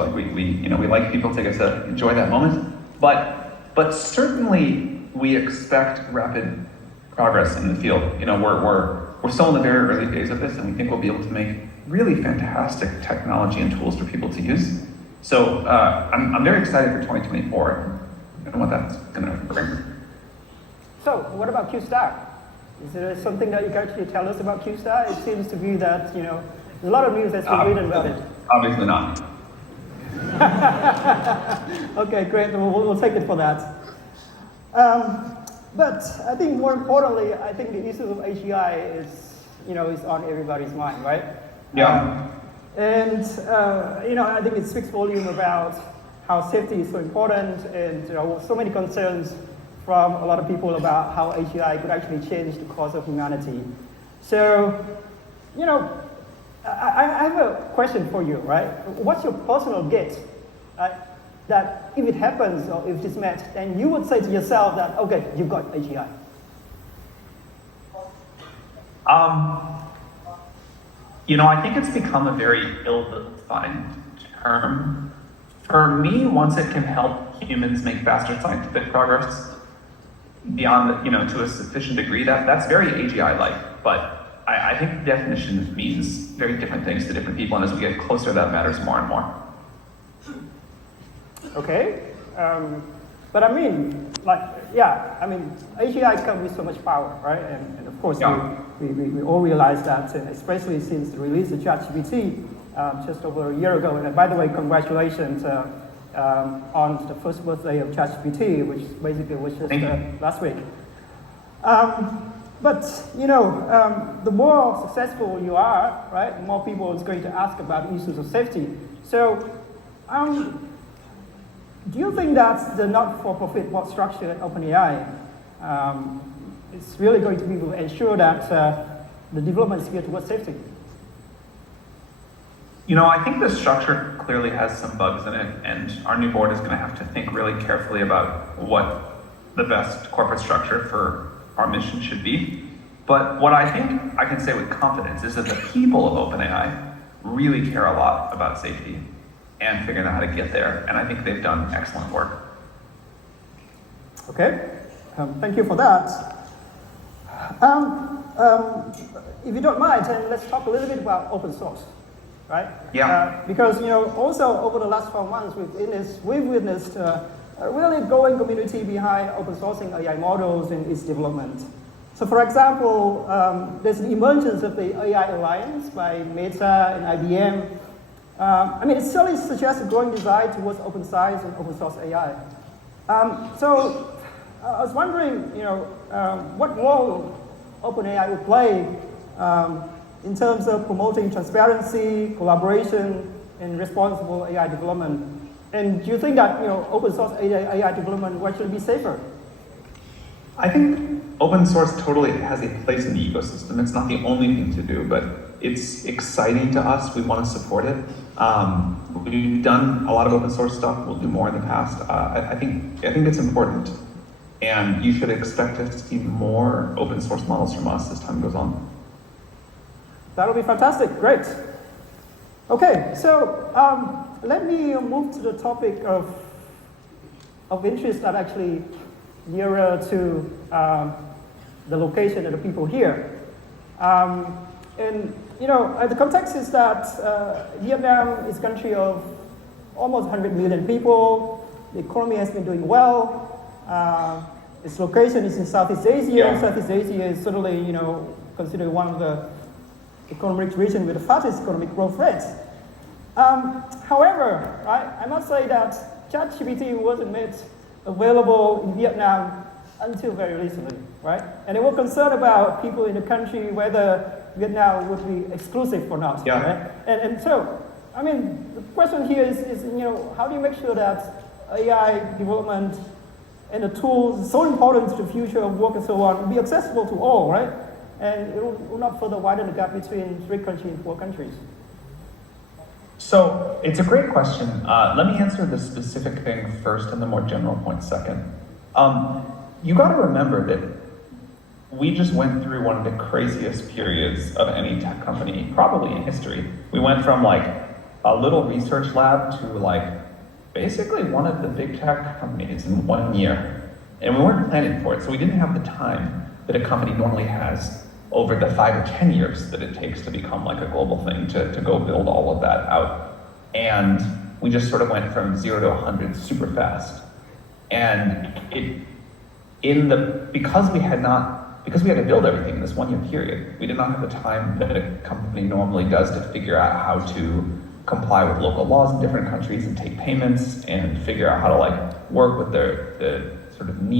Like we like people to get to enjoy that moment, but certainly we expect rapid progress in the field. We're still in the very early days of this, and we think we'll be able to make really fantastic technology and tools for people to use. So I'm very excited for 2024 and what that's going to bring. So what about QStar? Is there something that you can actually tell us about QStar? It seems to be that there's a lot of news that's been written about it. Obviously not. Okay, great. We'll take it for that. But I think more importantly, I think the issue of AGI is on everybody's mind, right? Yeah. I think it speaks volume about how safety is so important, and so many concerns from a lot of people about how AGI could actually change the course of humanity. So, I have a question for you, right? What's your personal guess, right? That if it happens or if it's met, then you would say to yourself that, okay, you've got AGI. I think it's become a very ill-defined term. For me, once it can help humans make faster scientific progress beyond, to a sufficient degree, that's very AGI-like. But I think the definition means very different things to different people, and as we get closer, that matters more and more. Okay, but AGI comes with so much power, right? And of course, we all realize that, and especially since the release of ChatGPT just over a year ago. And by the way, congratulations on the first birthday of ChatGPT, which basically was just last week. But the more successful you are, right, the more people is going to ask about issues of safety. So, do you think that the not-for-profit board structure at OpenAI is really going to be able to ensure that the development is geared towards safety? I think the structure clearly has some bugs in it, and our new board is going to have to think really carefully about what the best corporate structure for our mission should be. But what I think I can say with confidence is that the people of OpenAI really care a lot about safety and figuring out how to get there, and I think they've done excellent work. Okay, thank you for that. If you don't mind, then let's talk a little bit about open source, right? Yeah. Because also over the last 12 months, we've witnessed a really growing community behind open sourcing AI models and its development. So, for example, there's the emergence of the AI Alliance by Meta and IBM. It certainly suggests a growing desire towards open science and open source AI. So, I was wondering, what role OpenAI will play in terms of promoting transparency, collaboration, and responsible AI development. And do you think that open source AI development will actually be safer? I think open source totally has a place in the ecosystem. It's not the only thing to do, but it's exciting to us. We want to support it. We've done a lot of open source stuff. We'll do more in the past. I think it's important, and you should expect to see more open source models from us as time goes on. That'll be fantastic. Great. Okay, so let me move to the topic of interest that actually nearer to the location of the people here. The context is that Vietnam is a country of almost 100 million people. The economy has been doing well. Its location is in Southeast Asia. Yeah. Southeast Asia is certainly, considered one of the economic regions with the fastest economic growth rates. However, right, I must say that ChatGPT wasn't made available in Vietnam until very recently, right? And they were concerned about people in the country whether Vietnam would be exclusive or not, yeah. Right? And so, the question here is how do you make sure that AI development and the tools so important to the future of work and so on will be accessible to all, right? And it will not further widen the gap between rich countries and poor countries. So it's a great question. Let me answer the specific thing first and the more general point second. You got to remember that we just went through one of the craziest periods of any tech company, probably in history. We went from a little research lab to like basically one of the big tech companies in 1 year. And we weren't planning for it, so we didn't have the time that a company normally has over the 5 or 10 years that it takes to become like a global thing to go build all of that out. And we just sort of went from 0 to 100 super fast. And because we had to build everything in this 1 year period, we did not have the time that a company normally does to figure out how to comply with local laws in different countries and take payments and figure out how to like work with the sort of needs